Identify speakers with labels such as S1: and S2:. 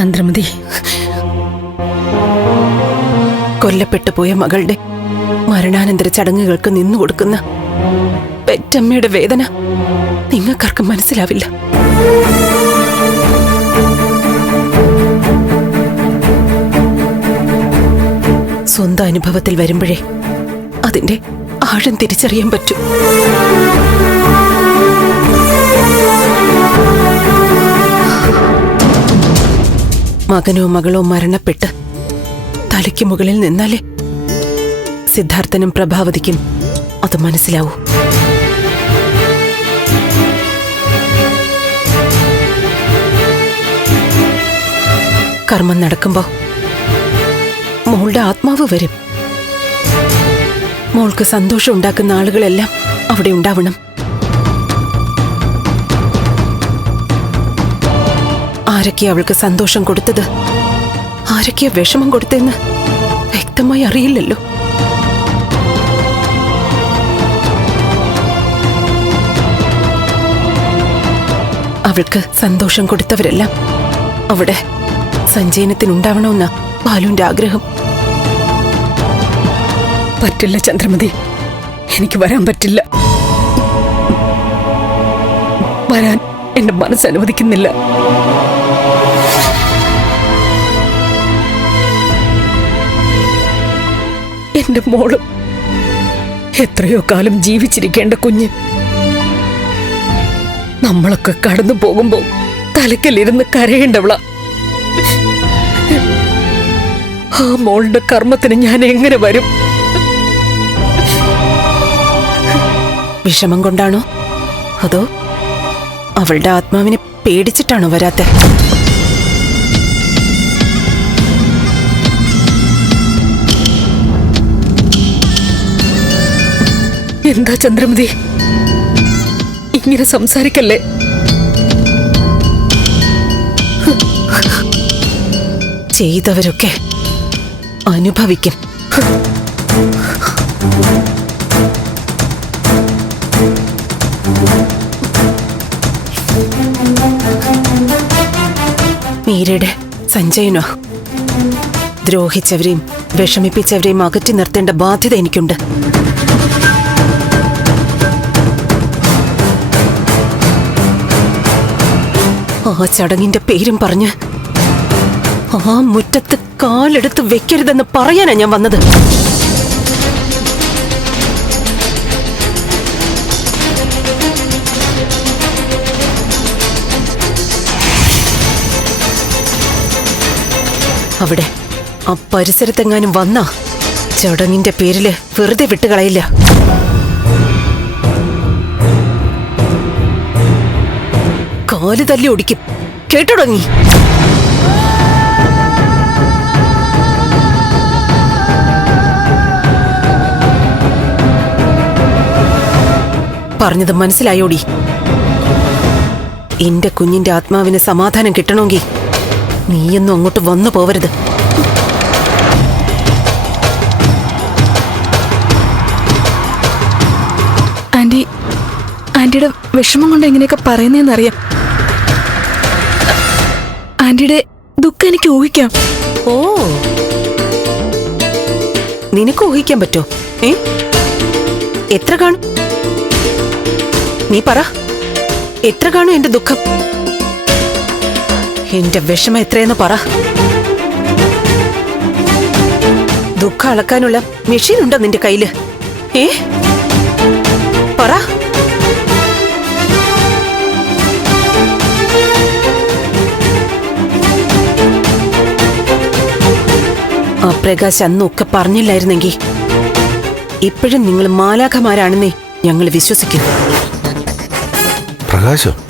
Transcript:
S1: ചന്ദ്രമതി.
S2: കൊല്ലപ്പെട്ടു പോയ മകളുടെ മരണാനന്തര ചടങ്ങുകൾക്ക് നിന്നു കൊടുക്കുന്ന പെറ്റമ്മയുടെ വേദന നിങ്ങൾക്കാർക്കും മനസ്സിലാവില്ല. സ്വന്തം അനുഭവത്തിൽ വരുമ്പോഴേ അതിന്റെ ആഴം തിരിച്ചറിയാൻ പറ്റൂ. മകനോ മകളോ മരണപ്പെട്ട് തലയ്ക്ക് മുകളിൽ നിന്നാലേ സിദ്ധാർത്ഥനും പ്രഭാവതിക്കും അത് മനസ്സിലാവൂ. കർമ്മം നടക്കുമ്പോ മോളുടെ ആത്മാവ് വരും. മോൾക്ക് സന്തോഷം ഉണ്ടാക്കുന്ന ആളുകളെല്ലാം അവിടെ ഉണ്ടാവണം. ആരൊക്കെയാ അവൾക്ക് സന്തോഷം കൊടുത്തത്? ആരൊക്കെയാ വിഷമം കൊടുത്തെന്ന് വ്യക്തമായി അറിയില്ലല്ലോ. അവൾക്ക് സന്തോഷം കൊടുത്തവരെല്ലാം അവിടെ സഞ്ചയനത്തിനുണ്ടാവണമെന്ന ബാലുവിന്റെ ആഗ്രഹം.
S1: പറ്റില്ല ചന്ദ്രമതി. എനിക്ക് വരാൻ പറ്റില്ല. എന്റെ മനസ്സ് അനുവദിക്കുന്നില്ല. എന്റെ മോൾ എത്രയോ കാലം ജീവിച്ചിരിക്കേണ്ട കുഞ്ഞ്. നമ്മളൊക്കെ കടന്നു പോകുമ്പോ തലക്കലിരുന്ന് കരയേണ്ടവള. ആ മോളുടെ കർമ്മത്തിന് ഞാൻ എങ്ങനെ വരും?
S2: വിഷമം കൊണ്ടാണോ? അതോ അവളുടെ ആത്മാവിനെ പേടിച്ചിട്ടാണോ വരാത്തെ?
S1: എന്താ ചന്ദ്രമതി? ഇങ്ങനെ സംസാരിക്കല്ലേ?
S2: ചെയ്തവരൊക്കെ അനുഭവിക്കും. മീരയുടെ സഞ്ജയനോ? ദ്രോഹിച്ചവരെയും വിഷമിപ്പിച്ചവരെയും അകറ്റി നിർത്തേണ്ട ബാധ്യത എനിക്കുണ്ട്. ആ ചടങ്ങിന്റെ പേരും പറഞ്ഞ് ആ മുറ്റത്ത് കാലെടുത്ത് വെക്കരുതെന്ന് പറയാനാ ഞാൻ വന്നത്. അവിടെ. ആ പരിസരത്തെങ്ങാനും വന്നാ ചടങ്ങിന്റെ പേരിൽ വെറുതെ വിട്ടുകളയില്ല. കാൽ തല്ലി ഒടിക്കും കേട്ടുടങ്ങി. പറഞ്ഞത് മനസ്സിലായോടി. എന്റെ കുഞ്ഞിന്റെ ആത്മാവിന് സമാധാനം കിട്ടണമെങ്കിൽ നീയൊന്നും അങ്ങോട്ട് വന്നു പോവരുത്.
S3: ആന്റി ആന്റിയുടെ വിഷമം കൊണ്ട് എങ്ങനെയൊക്കെ പറയുന്നതെന്നറിയാം ആന്റിയുടെ ദുഃഖം എനിക്ക് ഊഹിക്കാം.
S2: ഓ. നിനക്ക് ഊഹിക്കാൻ പറ്റോ? ഏ? എത്ര കാണും? നീ പറ. എത്ര കാണും എന്റെ ദുഃഖം? എന്റെ വിഷമം എത്രയെന്ന് പറ. ദുഃഖം അളക്കാനുള്ള മെഷീൻ ഉണ്ടോ നിന്റെ കയ്യിൽ? ഏ? പറ. ആ പ്രകാശ് അന്നൊക്കെ പറഞ്ഞില്ലായിരുന്നെങ്കിൽ ഇപ്പോഴും നിങ്ങൾ മാലാഖമാരാണെന്നേ ഞങ്ങൾ വിശ്വസിക്കുന്നു.
S4: പ്രകാശം?